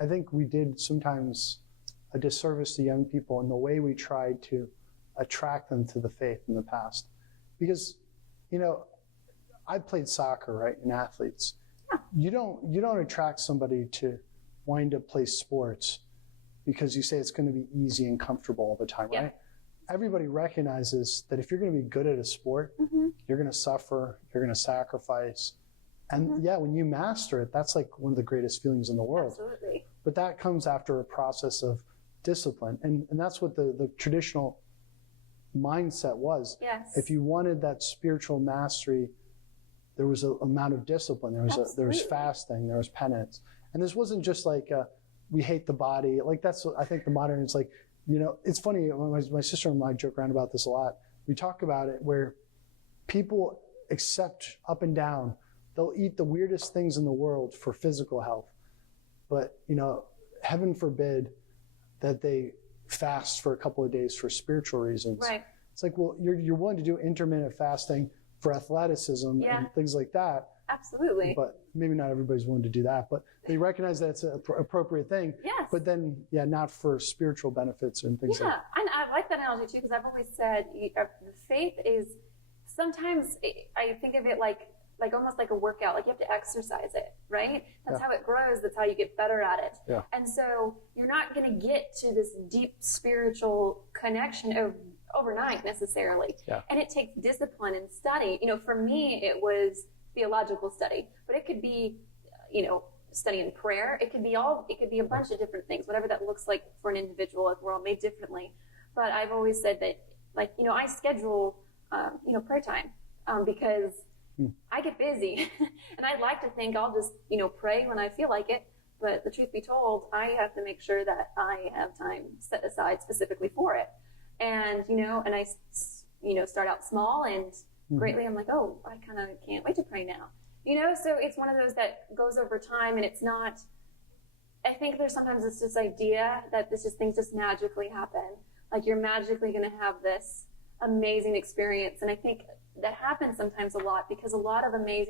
I think we did sometimes a disservice to young people in the way we tried to attract them to the faith in the past. Because, I played soccer, right, in athletes. Yeah. You don't attract somebody to wanting to play sports because you say it's going to be easy and comfortable all the time, Yeah. right? Everybody recognizes that if you're going to be good at a sport, you're going to suffer, you're going to sacrifice. And when you master it, that's like one of the greatest feelings in the world. Absolutely. But that comes after a process of discipline. And that's what the traditional mindset was. Yes. If you wanted that spiritual mastery, there was an amount of discipline. There was fasting, there was penance. And this wasn't just like we hate the body. Like that's what I think the modern, it's like, it's funny, my sister and I joke around about this a lot. We talk about it where people accept up and down. They'll eat the weirdest things in the world for physical health. But, heaven forbid that they fast for a couple of days for spiritual reasons. Right. It's like, well, you're willing to do intermittent fasting for athleticism and things like that. Absolutely. But maybe not everybody's willing to do that. But they recognize that it's an appropriate thing. Yes. But then, not for spiritual benefits and things like that. Yeah, and I like that analogy too, because I've always said faith is, sometimes I think of it like almost like a workout, like you have to exercise it, right? That's how it grows. That's how you get better at it. Yeah. And so you're not going to get to this deep spiritual connection overnight necessarily. Yeah. And it takes discipline and study. For me, it was theological study, but it could be, studying prayer. It could be a bunch of different things, whatever that looks like for an individual. We're all made differently. But I've always said that, I schedule, prayer time, because I get busy and I'd like to think I'll just, pray when I feel like it. But the truth be told, I have to make sure that I have time set aside specifically for it. And, and I, start out small and greatly I'm like, oh, I kind of can't wait to pray now. So it's one of those that goes over time, and it's not, I think there's sometimes it's this idea that things just magically happen. Like you're magically going to have this amazing experience. And I think that happens sometimes a lot because a lot of amazing